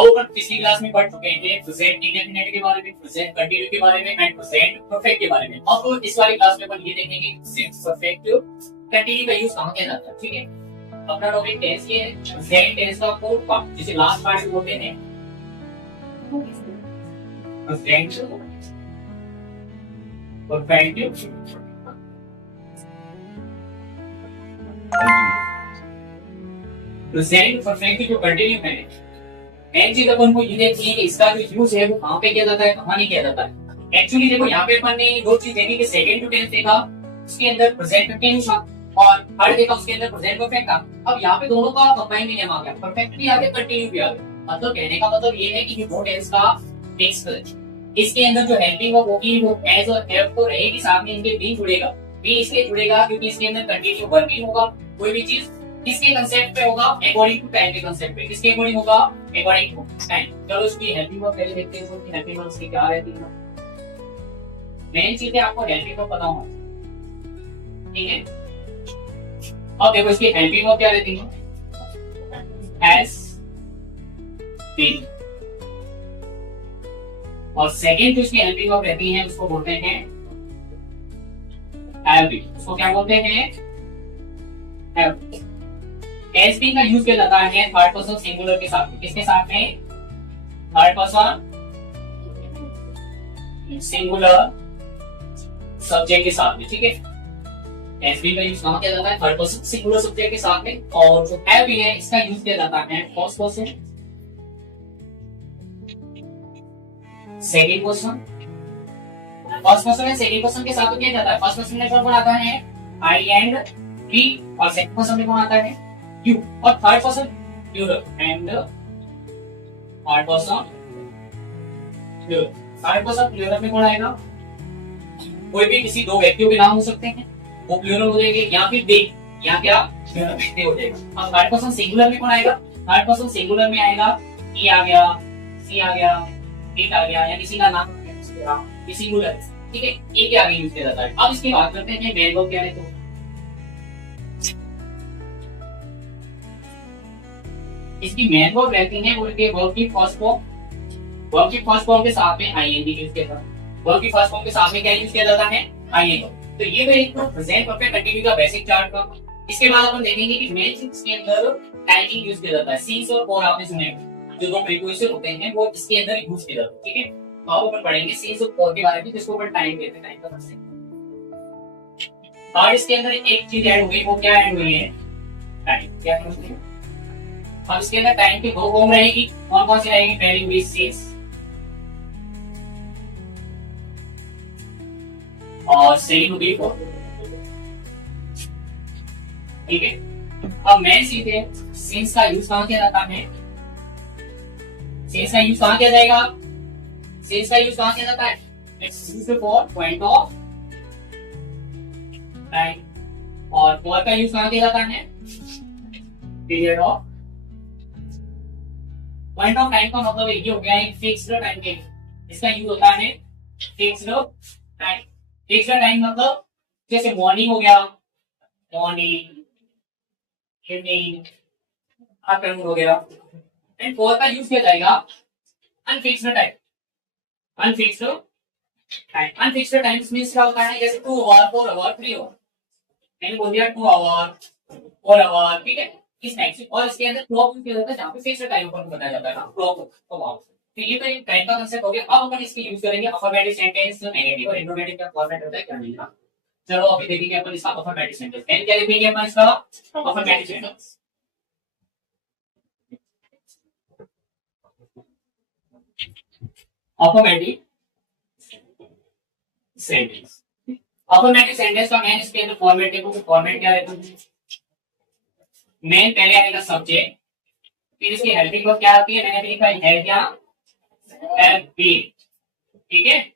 अब अपन पिछली क्लास में पढ़ चुके थे प्रेजेंट इंडेफिनिट के बारे में, प्रेजेंट कंटिन्यू के बारे में एंड प्रेजेंट परफेक्ट के बारे में। अब इस वाली क्लास में अपन ये देखेंगे कि प्रेजेंट परफेक्ट कंटिन्यू का यूज कहां किया जाता है। ठीक है, अपना टॉपिक टेंस ये है, प्रेजेंट टेंस का फोर्थ पार्ट जिसे लास्ट पार्ट भी बोलते हैं प्रेजेंट परफेक्ट। प्रेजेंट परफेक्ट जो कंटिन्यू है, मेन चीज अपन को ये देखनी है कि इसका जो यूज है वो कहां पे किया जाता है, कहां नहीं किया जाता है। एक्चुअली देखो यहाँ पे अपन ने दो चीज देखी कि सेकंड टू टेंस देखा, उसके अंदर प्रेजेंट कंटिन्यू था, और थर्ड देखा उसके अंदर प्रेजेंट परफेक्ट था। अब यहाँ पे दोनों का कंबाइन भी नेम आ गया, परफेक्ट भी आ गया, कंटिन्यू भी आ गया। मतलब कहने का मतलब ये है कि दो टेंस का मिक्स इसके अंदर जो हेल्पिंग वर्ब होगी वो एज और हैव तो रहेगी, साथ में इनके बी जुड़ेगा। बी इसलिए जुड़ेगा क्योंकि इसके अंदर कंटिन्यू वर्ब भी होगा, कोई भी चीज किसके कांसेप्ट पे होगा, अकॉर्डिंग टू टाइम के कांसेप्ट पे। किसके अकॉर्डिंग होगा, अकॉर्डिंग टू टाइम। चलो इसकी हेल्पिंग वर्ब पहले देखते हैं कि हेल्पिंग वर्ब की क्या रहती है। मेन चीज है आपको हेल्पिंग वर्ब पता होना, ठीक है। अब देखो इसकी हेल्पिंग वर्ब क्या रहती है, एस बीन, और सेकंड जो इसकी हेल्पिंग वर्ब रहती है उसको बोलते हैं हैव बीन। उसको क्या बोलते हैं, हैव। एस बी का यूज किया जाता है थर्ड पर्सन सिंगुलर के साथ में। किसके साथ में, थर्ड पर्सन सिंगुलर सब्जेक्ट के साथ में, ठीक है। एस बी का यूज कहां किया जाता है, थर्ड पर्सन सिंगुलर सब्जेक्ट के साथ में। और जो हैव भी है इसका यूज किया जाता है first person second person. First person में सेकंड पर्सन के साथ किया जाता है। फर्स्ट पर्सन में कौन आता है, आई एंड वी, और सेकंड पर्सन में कौन आता है, यू, और third person plural and third person plural. Third person plural में कौन आएगा, कोई भी किसी दो व्यक्तियों के नाम हो सकते हैं, वो प्लूरल हो जाएंगे, या फिर दे, या क्या दे हो जाएगा। अब थर्ड पर्सन सिंगुलर में कौन आएगा, थर्ड पर्सन सिंगुलर में आएगा ई आ गया, सी आ गया, इट आ गया, या किसी का नाम ये सिंगुलर, ठीक है। ए के आगे यूज किया जाता है। अब इसकी बात करते हैं मेन वर्ब क्या है। तो इसकी मेन वर्ब रहती है, वो रहती है वर्ब की फर्स्ट फॉर्म। वर्ब की फर्स्ट फॉर्म के साथ में आईएनजी यूज किया जाता है। वर्ब की फर्स्ट फॉर्म के साथ में क्या यूज किया जाता है, आईएनजी। तो ये तो एक प्रेजेंट परफेक्ट कंटिन्यू का बेसिक चार्ट का। इसके बाद अपन देखेंगे कि मेन चीज के अंदर टाइमिंग यूज किया जाता है। सीन्स और फॉर आपने सुने, जो दो प्रीपोजिशन होते हैं वो इसके अंदर यूज किया जाता है, ठीक है। तो अब अपन पढ़ेंगे सीन्स और फॉर के बारे में, जिसको अपन टाइम कहते हैं, टाइम का कंसेप्ट। और इसके अंदर एक चीज ऐड हो गई, वो क्या ऐड हुई है, टाइम। क्या है, अब इसके अंदर टाइम की दो फॉर्म रहेगी। कौन कौन सी रहेगी, पहली हुई सीन्स और सेकंड हुई फॉर, ठीक है। अब मेन चीज है सीन्स का यूज कहां किया जाता है, सीन्स का यूज कहां किया जाएगा, सीन्स का यूज कहां किया जाता है, फॉर पॉइंट ऑफ टाइम। और फॉर का यूज कहां किया जाता है, period of. Point of time का मतलब ये हो गया एक फिक्स्ड टाइम के लिए, इसका यूज होता है फिक्स्ड टाइम। फिक्स्ड टाइम मतलब जैसे मॉर्निंग हो गया, मॉर्निंग, इवनिंग, आफ्टरनून हो गया। एंड फॉर का यूज किया जाएगा unfixed time. Unfixed time, unfixed time means क्या होता है, जैसे 2 आवर, 4 आवर, 3 आवर। मैंने बोल दिया 2 आवर, 4 आवर, ठीक है, इस टाइप से। और इसके अंदर क्लॉक यूज किया जाता है, जहां पे फिक्स्ड टाइम पर बताया जाता है ना, क्लॉक तो वहां। तो ये तो एक टाइम का कांसेप्ट हो गया। अब अपन इसकी यूज करेंगे अफर्मेटिव सेंटेंस, नेगेटिव और इंट्रोगेटिव का फॉर्मेट होता है क्या नहीं ना। चलो अभी देखेंगे अपन इसका अफर्मेटिव सेंटेंस। एंड क्या लिखेंगे अपन इसका affirmative sentence. Affirmative sentence, affirmative sentence का मेन इसके अंदर फॉर्मेट है। वो फॉर्मेट क्या रहता है, मेन पहले आएगा सब्जेक्ट, फिर इसकी हेल्पिंग वर्ब क्या आती है, मैंने लिखा है क्या, हैव बीन, ठीक है।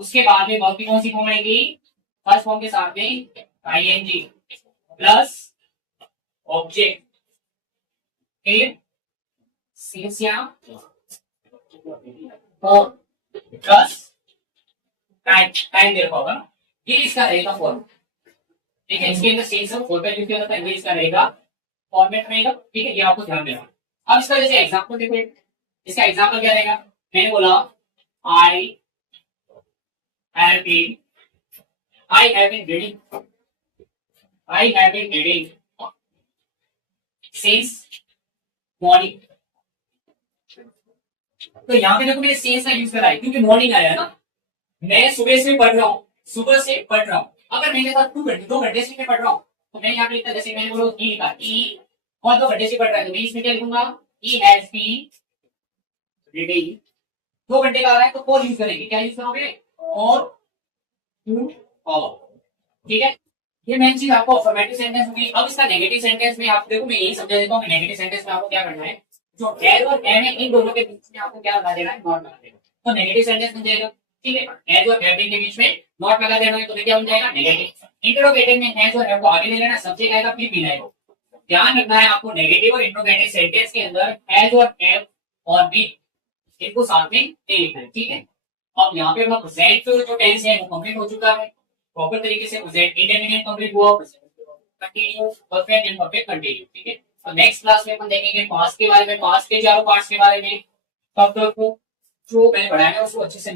उसके बाद में वर्ब की कौन सी फॉर्म आएगी, फर्स्ट फॉर्म के साथ में आईएनजी प्लस ऑब्जेक्ट, फिर सीन्स या फॉर प्लस टाइम, टाइम दे रखा होगा ना, ये इसका रहेगा फॉर्म, ठीक है। इसके अंदर सीन्स और फॉर का यूज किया जाता है, ये इसका रहेगा फॉर्मेट रहेगा, ठीक है। ये आपको ध्यान देना। अब इसका जैसे एग्जांपल देखो, इसका एग्जाम्पल क्या रहेगा? मैंने बोला I have been reading since morning. तो यहाँ पे देखो मैंने सिंस का यूज करा है क्योंकि मॉर्निंग आया है ना, मैं सुबह से पढ़ रहा हूँ, सुबह से पढ़ रहा हूँ। अगर मैंने कहा 2 घंटे से मैं पढ़ रहा हूँ तो मैं यहाँ पे लिखता, जैसे मैंने बोलो ई लिखा, ई और 2 घंटे से पढ़ रहा है तो मैं इसमें क्या लिखूंगा, ई हैज बीन रीडिंग। 2 घंटे का आ रहा है तो फॉर यूज करेंगे, क्या यूज करोगे, फॉर 2 आवर। ठीक है, ये मेन चीज आपको अफर्मेटिव सेंटेंस होगी। अब इसका नेगेटिव सेंटेंस में आप देखो, मैं यही समझा देता हूँ कि नेगेटिव सेंटेंस में आपको क्या करना है, जो एज और एम है इन दोनों के बीच में आपको क्या लगा देना है, नॉट लगा देना। तो नेगेटिव सेंटेंस बन जाएगा। ठीक है, एज और एम के बीच में नॉट लगा देना है तो क्या बन जाएगा, नेगेटिव। इंटरोगेटिव में एज और एम को आगे ले लेना, सब्जेक्ट आएगा फिर बी आएगा। ध्यान रखना है आपको, नेगेटिव और इंटरोगेटिव सेंटेंस के अंदर एज और एम और बी इनको साथ में नहीं लिखना है। ठीक है, अब यहाँ पे अपना प्रेजेंट जो टेंस है वो कंप्लीट हो चुका है प्रॉपर तरीके से। प्रेजेंट इंडेफिनिट कंप्लीट हुआ, continue, perfect and perfect continue. ठीक है, तो नेक्स्ट क्लास में अपन देखेंगे पास्ट के बारे में, पास्ट के चारों पार्ट्स के बारे में। तब तक जो मैंने पढ़ाया है उसको अच्छे से